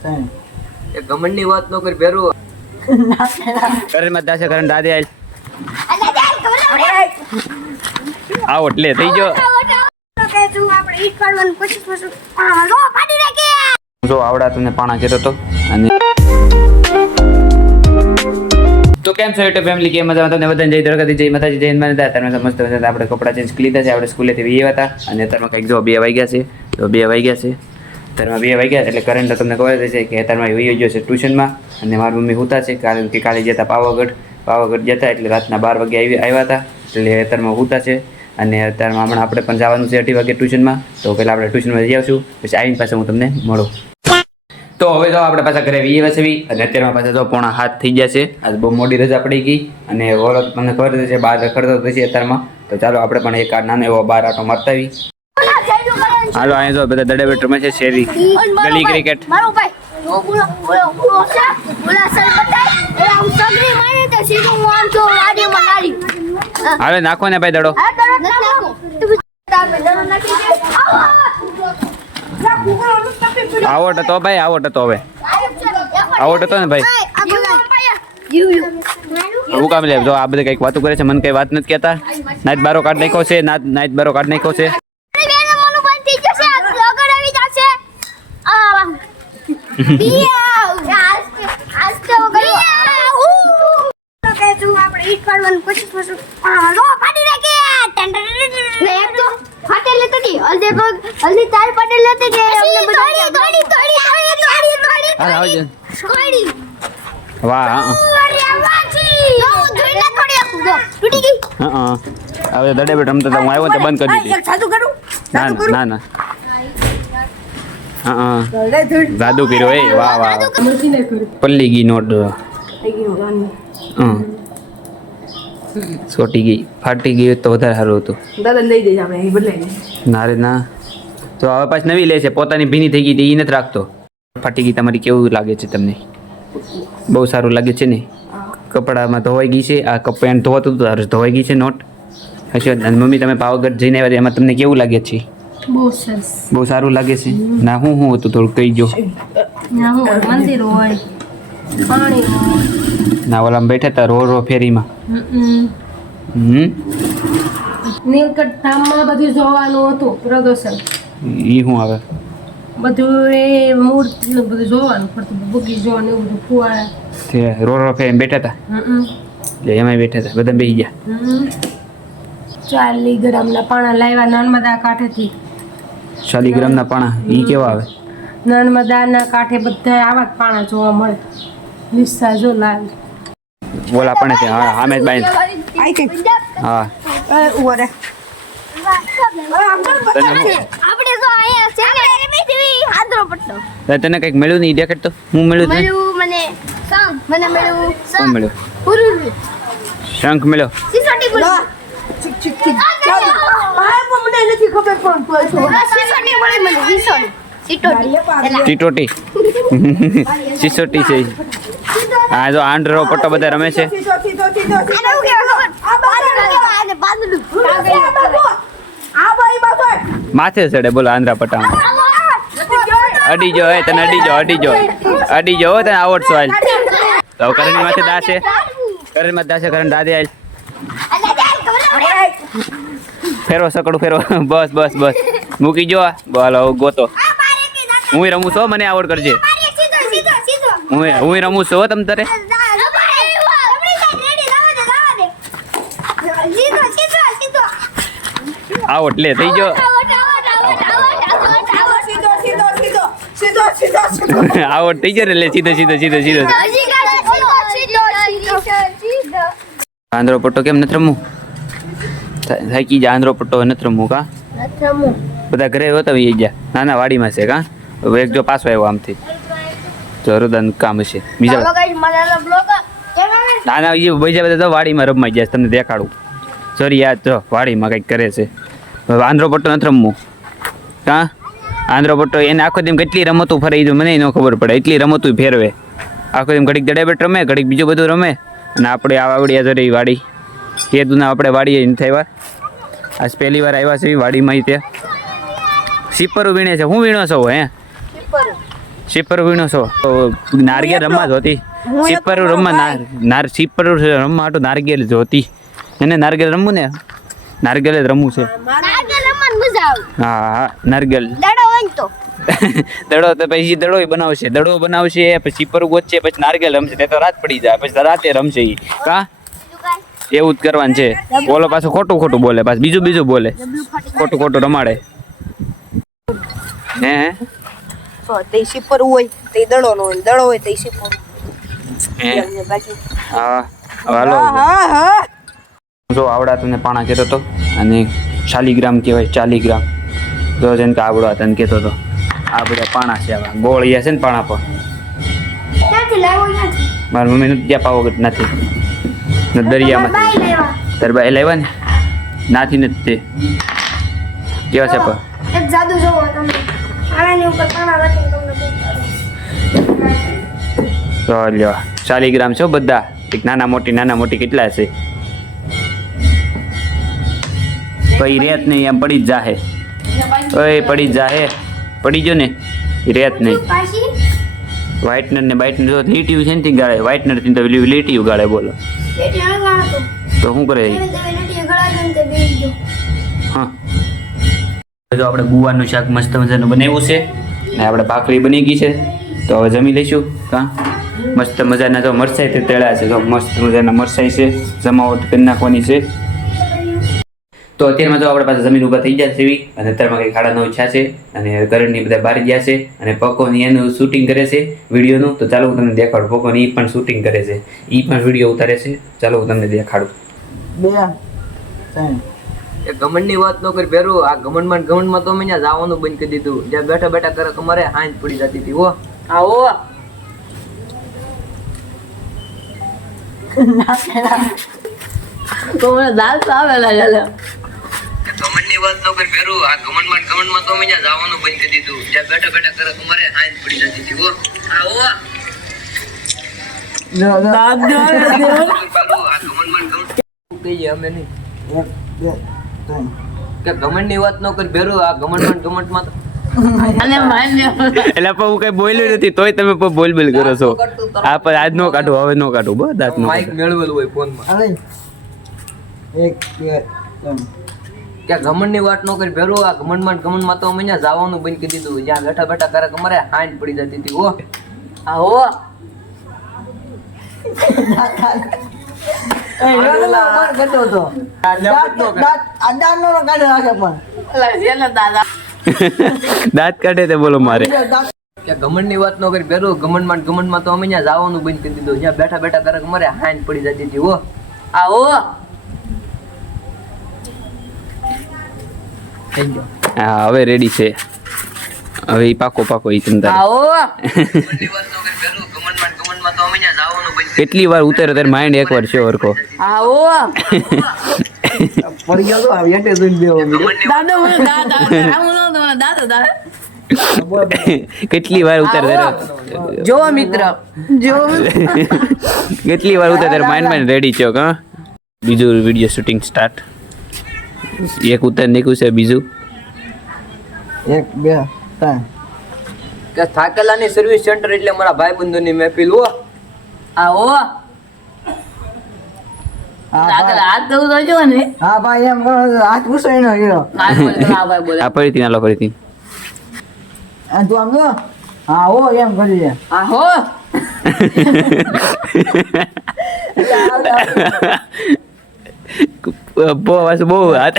એ ગમનની વાત ન કરી બેરો કરણ મત દાસે કરણ દાદી આઈ આવો એટલે થઈ ગયો જો આવડા તને પાણા કેતો તો અને તો કેમ છો યુટ્યુબ ફેમિલી કેમ મજામાં તમને બધાને જય દ્વારકાથી જય માતાજી જય માતા તમે મસ્ત આપણે કપડા ચેન્જ કરી લીધા છે આપણે સ્કૂલેથી વીએ હતા અને અત્યારમાં કંઈક જો 2 વાગ્યા છે તો 2 વાગ્યા છે અત્યારમાં 2 વાગ્યા એટલે કરંટ તમને ખબર છે કે અત્યારમાં વીએ ગયો છે ટ્યુશનમાં અને મારી મમ્મી હુતા છે કારણ કે કાલે જતા પાવાગઢ જતા એટલે રાતના 12 વાગે આવ્યા હતા એટલે અત્યારમાં હુતા છે અને અત્યારમાં હમણાં આપણે પણ જવાનું છે 8 વાગે ટ્યુશનમાં તો પહેલાં આપણે ટ્યુશનમાં જઈ આવશું પછી આવીને પાછા હું તમને મળું તો હવે તો આપણે પાછા ઘરે વીએ વસવી અને અત્યારમાં પાછા તો 6:30 થઈ ગયા છે આજ બહુ મોડી રજા પડી ગઈ અને વોલો તમને ખબર છે બહાર રખડતો થશે અત્યારમાં તો ચાલો આપણે પણ એક નાનો એવો બહાર આટો મારતા આવી હાલો અહીંયા જો બધા દડે બેટ રમે છે શેરી ગલી ક્રિકેટ હાલો નાખો ને ભાઈ દડો આવટ હતો ભાઈ આવટ હતો હવે આવટ હતો ને ભાઈ હું કામ લે જો આ બધે કઈક વાતો કરે છે મને કઈ વાત નથી કહેતા નાઈટ બારો કાઢ નાખ્યો છે નાઈટ બારો કાઢ નાખ્યો છે વાહ હવે દડે બેટ રમતા હું આવ્યો તો બંધ કરી દીધી ના ના જાદુ કર્યો એ વાહ વાહ પલ્લી ગઈ નોટ છોટી ગઈ ફાટી ગઈ તો વધારે સારું હતું ના રે ના તો હવે પાછી નવી લે છે પોતાની ભીની થઈ ગઈ એ નથી રાખતો ફાટી ગઈ તમારી કેવું લાગે છે તમને બહુ સારું લાગે છે ને કપડામાં ધોવાઈ ગઈ છે આ પેન્ટ ધોવાતું હતું ધોવાઈ ગઈ છે નોટ હશે અને મમ્મી તમે પાવાગઢ જઈને આવ્યા એમાં તમને કેવું લાગે છે બહુ સરસ બહુ સારું લાગે છે ના હું હતું થોડું કહી જો મંદિર હોય પાણી હોય ના ઓલા બેઠા હતા રો ફેરીમાં નીલકંઠ ધામમાં બધું જોવાનું હતું પ્રદર્શન ઈ શું આવે બધું એ મૂર્તિ બધું જોવાનું પડતું બુગી જોવાનું એવું બધું ફુવારા તે રો ફેરી બેઠા હતા એટલે એમાં બેઠા હતા બધા બેસી ગયા 40 ગ્રામના પાણા લાવ્યા નર્મદા કાંઠેથી 40 ગ્રામના પાણા ઈ કેવા આવે નર્મદાના કાંઠે બધા આવા જ પાણા જોવા મળે લીસા જો લાલ બોલા પણ છે હા હામેદ બાઈ હા તને કઈક મળ્યું નહીં દેખાડ તો હું મળ્યું શંખ મળ્યો ચીટોટી સિસોટી છે હા જો આંધળો પટ્ટો બધા રમે છે માથે ચડે બોલો આંધ્રા પટ્ટામાં અડીજો હે તને અડીજો તને આવડશો હાલ તો કરણની માથે દાસે કરણ દાદે હાલ ફેરો સકડું ફેરો બસ મૂકી જો બોલો ગોતો હું રમું છું મને આવડ કરજે હું રમું છું તમ તારે આવડ લે થઈ ગયો આવડ થઈ ગયો લે સીધો આંધ્રો પટ્ટો કેમ નથી રમવું થાકી જા આંધ્રો પટ્ટો નથી રમવું કા બધા ઘરે હોતા વી ગયા નાના વાડીમાં છે કા એક જો પાછો આવ્યો આમથી જરૂરદાન કામ હશે બીજા નાના એ બીજા બધા તો વાડીમાં રમવાઈ ગયા તમને દેખાડું સોરી યાદ તો વાડીમાં કંઈક કરે છે આંધ્રો પટ્ટો નથી રમવું કા આંધ્રો પટ્ટો એને આખો દિન કેટલી રમતું ફરે એ મને ન ખબર પડે એટલી રમતું ફેરવે આખો દિન ઘડીક દડે બેટ રમે ઘડીક બીજું બધું રમે અને આપણે આ આવડિયા જરી વાડી એ દુના આપણે વાડીએ નથી આવ્યા આજ પહેલી વાર આવ્યા છે વાડીમાં તે સીપરું વીણે છે હું વીણો છો હે શીપર વીણો છો તો નારિયેળ રમવા જ હોતી શીપર રમવા શીપર રમવા હાટું નારિયેળ જ હોતી એને નારિયેળ રમવું ને નારિયેળ જ રમવું છે હા હા નારિયેળ દડો તો પછી દડો બનાવશે પછી શીપર ગોતશે પછી નારિયેળ રમશે તે તો રાત પડી જાય પછી રાતે રમશે ઈ કા એવું જ કરવાનું છે બોલો પાછું ખોટું બોલે પાછું બીજું બોલે ખોટું રમાડે હે તે શીપર હોય તે દડો નો હોય દડો હોય તે શીપર હા હાલો જો આવડા તને પાણા કહેતો હતો અને શાલિગ્રામ કહેવાય 40 ગ્રામ જો જેને કે આવડા તને કહેતો હતો આ બધા પાણા છે આવા ગોળિયા છે ને પાણા પર મારી મમ્મી નથી ત્યાં પાવો નથી દરિયામાંથી તાર બાઈ લાવ્યા ને નાથી નથી તે કેવા છે પણ એક જાદુ જોવો તમે આણાની ઉપર પાણા રાખીને તમને તો લ્યો 40 ગ્રામ છો બધા એક નાના મોટી કેટલા છે પછી રેત નહીં એમ પડી જ જાહે ઓય પડી જ જાહે પડી ગયો ને રેત નહીં પાછી વ્હાઇટનર ને બાઇટનર જો લીટીયું છે ને થી ગાળે વ્હાઇટનર થી તો લીટીયું ગાળે બોલો લેટી ન ગાણતો તો શું કરે એને તમે લેટી ગળા દે તે બેસી ગયો હા જો આપણે ગુવારનું શાક મસ્ત મજાનું બનાવ્યું છે ને આપણે ભાખરી બની ગઈ છે તો હવે જમી લઈશું કા મસ્ત મજાના જો મરચાઈ તે તેળા છે જો મસ્ત મજાના મરચાઈ છે જમાવટ કરી નાખવાની છે તો અત્યારમાં જો આપણે પાસે જમીન ઊભા થઈ ગયા છે એવી અને અત્યારમાં કંઈ ખાડાનો ઈચ્છા છે અને ઘરની બધા બહાર ગયા છે અને પકોની એનું શૂટિંગ કરે છે વિડીયોનું તો ચાલો હું તમને દેખાડું પકોની એ પણ શૂટિંગ કરે છે એ પણ વિડીયો ઉતારે છે ચાલો હું તમને દેખાડું એ ઘમંડની વાત ન કરી ભેરું આ ઘમંડમાં તો અમે ત્યાં જવાનું બંધ કરી દીધું જ્યાં બેઠા બેઠા કરે તમારે હાંજ પડી જતી હતી હો આવો તો મને દાલ આવેલા ચાલે ઘમંડની વાત ન કરી ભેરું આ ઘમંડમાં તો અમે ત્યાં જવાનું બંધ કરી દીધું જ્યાં બેઠા બેઠા કરે તમારે હાંજ પડી જતી હતી હો આવો આ ઘમંડમાં કહીએ અમે નહીં કે ઘમંડની વાત ન કરી ભેરું આ ઘમંડમાં તો અને માન્ય એટલે પણ હું કઈ બોલ્યું નથી તોય તમે પણ બોલ કરો છો આ પણ આજ નો કાઢું હવે નો કાઢું બસ દાંત નો માઈક મેળવેલું હોય ફોનમાં કે ઘમંડની વાત ન કરી ભેરું આ ઘમંડમાં તો અમે ત્યાં જવાનું બંધ કરી દીધું જ્યાં બેઠા બેઠા કરે તમારે હાંજ પડી જતી હતી હો આવો દાંત કાઢે તે બોલો મારે કે ઘમંડની વાત ન કરી ભેરું ઘમંડમાં તો અમે ત્યાં જવાનું બંધ કરી દીધું જ્યાં બેઠા બેઠા કરે તમારે હાંજ પડી જતી હતી હો આવો હા હવે રેડી છે હવે ઈ પાકો ઈ તમને આવો કેટલી વાર ઉતારે તારે માઇન્ડ એકવાર છે હરકો આવો પડી ગયો તો એટે જોઈને બેહો દાદા મને દાદા આવું ન તો દાદા કેટલી વાર ઉતારે તારે જો મિત્ર કેટલી વાર ઉતારે તારે માઇન્ડ રેડી છે હા બીજું વિડીયો શૂટિંગ સ્ટાર્ટ એક ઉતાર નીકળ્યું છે બીજું 1 2 3 કે થાકેલાની સર્વિસ સેન્ટર એટલે મારા ભાઈબંધોની મહેફિલ હો આવો દાદા હાથ દઉં તો જો ને હા ભાઈ એમ કરો હાથ પૂછો એનો હીરો હા ભાઈ બોલે આ ફરીથી નાલો ફરીથી તું આમ જો હા હો એમ કરી દે આહો બહુ હાથ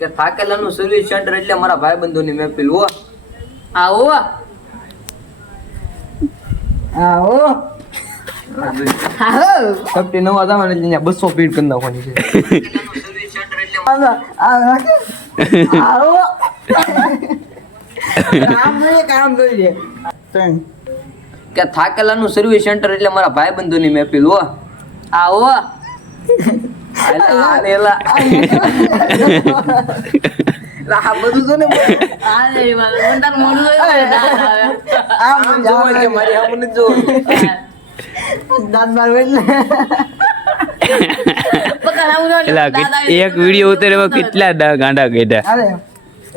કે થાકેલાનું સર્વિસ સેન્ટર એટલે મારા ભાઈબંધોની મહેફિલ હો આવો હા હો કપટી નવા જવાને એટલે અહીંયા 200 ફીટ કરી નાખવાની છે આ રાખે હા હો કામ કરી દે ત્રણ કે થાકેલાનું સર્વિસ સેન્ટર એટલે મારા ભાઈબંધોની મહેફિલ હો આવો આ બધું તો ને આ રે વાલો મંડર મોડું દાદા આમ જોવા છે મારી આમ નથી જોવું દાંત માર એટલે પકડ આવું જો એલા એક વિડીયો ઉતાર્યો કેટલા ગાંડા ગેડા અરે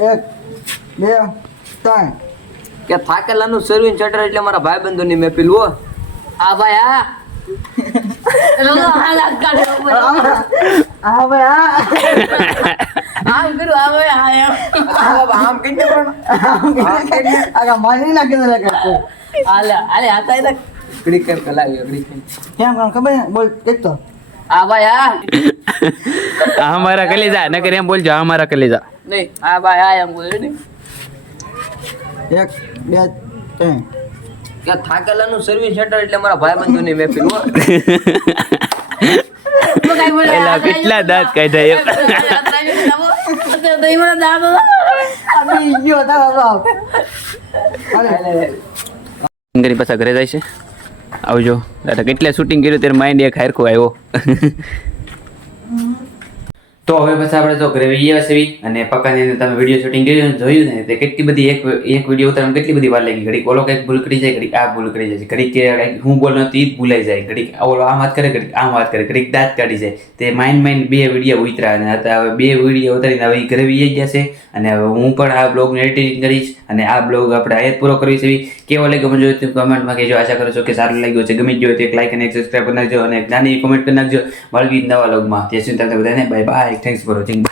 1 2 3 કે થાકેલાનું સર્વિન શટર એટલે મારા ભાઈબંધોની મહેફિલ હો આ ભાઈ આ હા ભાઈ હા આમ કરું આવે આમ કહીને પણ આગા માની નાખી દે કાકો હાલે હાલે આતા એટલે ઘડીક કેમ કલાવી ઘડીક કેમ કામ ખબર છે? બોલ એક તો આ ભાઈ આ આ હમારા કલેજા નકર એમ બોલજો આ હમારા કલેજા નહીં આ ભાઈ આ એમ બોલે ને એક બે ત્રણ કે થાકેલાનું સર્વિસ શટર એટલે મારા ભાઈબંધોની મહેફિલ હો એલા કેટલા દાંત કાઢ્યા આવી ગયો તારો બાપ ઘરે પાછા ઘરે જાય છે આવજો દાદા કેટલા શૂટિંગ કર્યું ત્યારે માઇન્ડ એક હારખો આવ્યો તો હવે પછી આપણે તો ઘરે આવ્યા છે અને પક્કાની તમે વિડીયો શૂટિંગ કર્યું જોયું ને તે કેટલી બધી એક વિડીયો ઉતારવામાં કેટલી બધી વાર લાગી ઘડીક ઓલો કંઈક ભૂલ કરી જાય ઘડીક આ ભૂલ કરી જાય ઘડીક કે હું બોલનો તો એ જ ભૂલાઈ જાય ઘડીક ઓલો આમ વાત કરે ઘડીક આમ વાત કરે ઘડીક દાંત કાઢી જાય તે માઇન્ડ બે વિડીયો ઉતરા અને હવે બે વિડીયો ઉતારીને હવે ઘરે આવી ગયા છે અને હવે હું પણ આ બ્લોગનું એડિટિંગ કરીશ અને આ બ્લોગ આપણે આ જ પૂરો કરવી છે કેવો લાગ્યો મને જો કમેન્ટમાં કહેજો આશા કરું છું કે સારું લાગ્યું છે ગમી ગયો તો એક લાઈક અને એક સબસ્ક્રાઈબ કરી નાખજો અને એક નાની કોમેન્ટ કરી નાખજો મળવી નવા બ્લોગમાં ત્યાં સુધી તમને બધાને bye bye thanks for watching